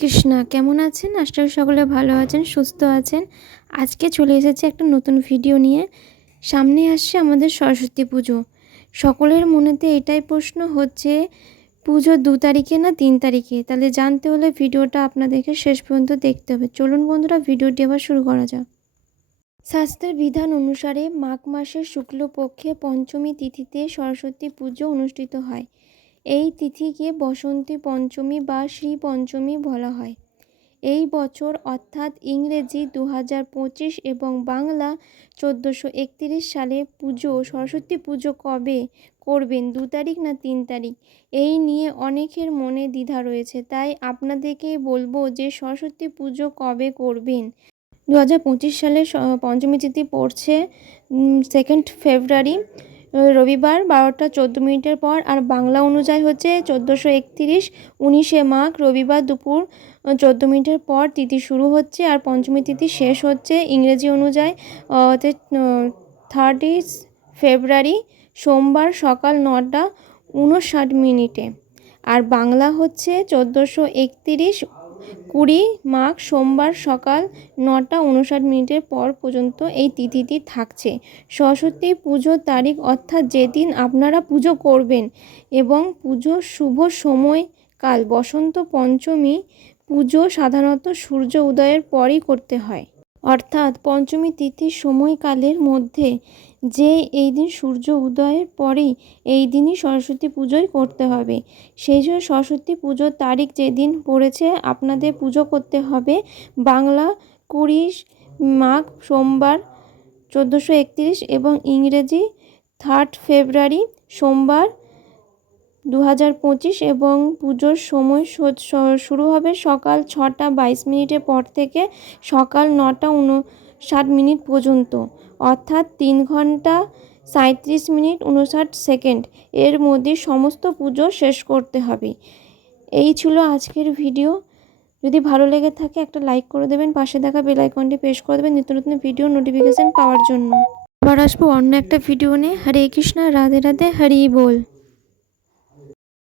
কৃষ্ণা, কেমন আছেন? আশা করি সকলে ভালো আছেন, সুস্থ আছেন। আজকে চলে এসেছে একটা নতুন ভিডিও নিয়ে। সামনে আসছে আমাদের সরস্বতী পুজো। সকলের মনেতে এটাই প্রশ্ন হচ্ছে, পুজো 2 তারিখে না 3 তারিখে? তাহলে জানতে হলে ভিডিওটা আপনাদেরকে শেষ পর্যন্ত দেখতে হবে। চলুন বন্ধুরা, ভিডিওটি আবার শুরু করা যাক। শাস্ত্রের বিধান অনুসারে মাঘ মাসের শুক্লপক্ষে পঞ্চমী তিথিতে সরস্বতী পুজো অনুষ্ঠিত হয়। এই তিথিকে বসন্তী পঞ্চমী বা শ্রী পঞ্চমী বলা হয়। এই বছর অর্থাৎ ইংরেজি 2025 এবং বাংলা 1431 সালে সরস্বতী পুজো কবে করবেন, 2 তারিখ না 3 তারিখ? এই নিয়ে অনেকের মনে দ্বিধা রয়েছে। তাই আপনাদেরকেই বলবো যে সরস্বতী পুজো কবে করবেন। 2025 সালে পঞ্চমী তিথি পড়ছে 2 ফেব্রুয়ারি, রবিবার 12টা 14 মিনিটের পর। আর বাংলা অনুযায়ী হচ্ছে 1431 19শে মাঘ রবিবার দুপুর 14 মিনিটের পর তিথি শুরু হচ্ছে, আর পঞ্চমী তিথি শেষ হচ্ছে ইংরেজি অনুযায়ী 30 ফেব্রুয়ারি সোমবার সকাল 9টা 59 মিনিটে। আর বাংলা হচ্ছে 1431 20 মাঘ সোমবার সকাল 9টা 59 মিনিটের পর পর্যন্ত এই তিথিটি থাকছে। সরস্বতী পুজোর তারিখ অর্থাৎ যেদিন আপনারা পুজো করবেন এবং পুজোর শুভ সময়কাল বসন্ত পঞ্চমী পুজো সাধারণত সূর্য উদয়ের পরই করতে হয়। অর্থাৎ পঞ্চমী তিথির সময়কালের মধ্যে যে এই দিন সূর্য উদয়ের পরেই এই দিনই সরস্বতী পুজোই করতে হবে। সেই জন্য সরস্বতী পুজোর তারিখ যেদিন পড়েছে আপনাদের পুজো করতে হবে বাংলা 20 মাঘ সোমবার 1431 এবং ইংরেজি 3 ফেব্রুয়ারি সোমবার 2025 এবং পুজোর সময় শুরু হবে সকাল 6টা 22 মিনিটের পর থেকে সকাল 9টা 59 মিনিট পর্যন্ত, অর্থাৎ 3 ঘন্টা 37 মিনিট 59 সেকেন্ড এর মধ্যে সমস্ত পুজো শেষ করতে হবে। এই ছিল আজকের ভিডিও। যদি ভালো লেগে থাকে একটা লাইক করে দেবেন, পাশে থাকা বেল আইকনটি প্রেস করে দেবেন নিত্য নতুন ভিডিও নোটিফিকেশন পাওয়ার জন্য। আবার আসবো অন্য একটা ভিডিও নিয়ে। হরে কৃষ্ণা, রাধে রাধে, হরি বল।